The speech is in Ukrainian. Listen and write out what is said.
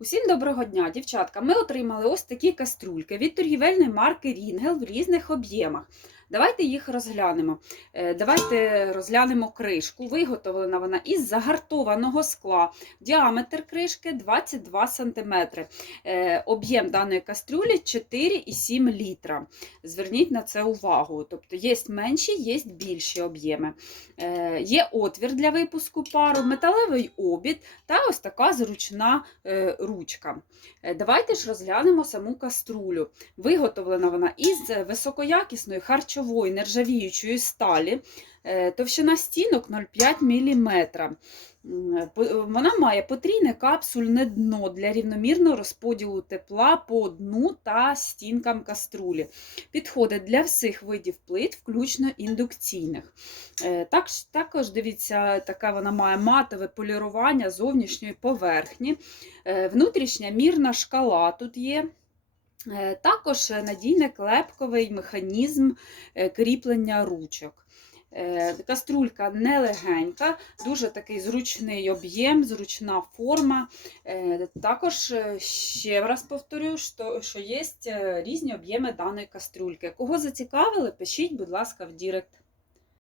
Усім доброго дня, дівчатка. Ми отримали ось такі каструльки від торгівельної марки Рінгел в різних об'ємах. Давайте їх розглянемо. Е, Давайте розглянемо кришку. Виготовлена вона із загартованого скла. Діаметр кришки 22 см. Е, Об'єм даної кастрюлі 4,7 літра. Зверніть на це увагу. Тобто є менші, є більші об'єми. Е, Є отвір для випуску пару, металевий обід та ось така зручна ручка. Е, Давайте ж розглянемо саму каструлю. Виготовлена вона із високоякісної харчової нержавіючої сталі, товщина стінок 0,5 мм. Вона має потрійне капсульне дно для рівномірного розподілу тепла по дну та стінкам каструлі. Підходить для всіх видів плит, включно індукційних. Е, також дивіться, така вона має матове полірування зовнішньої поверхні. Е, Внутрішня мірна шкала тут є. Е, Також надійний клепковий механізм е, кріплення ручок. Е, Каструлька нелегенька, дуже такий зручний об'єм, зручна форма. Е, Також е, ще раз повторю, що, є різні об'єми даної каструльки. Кого зацікавили, пишіть, будь ласка, в Дірект.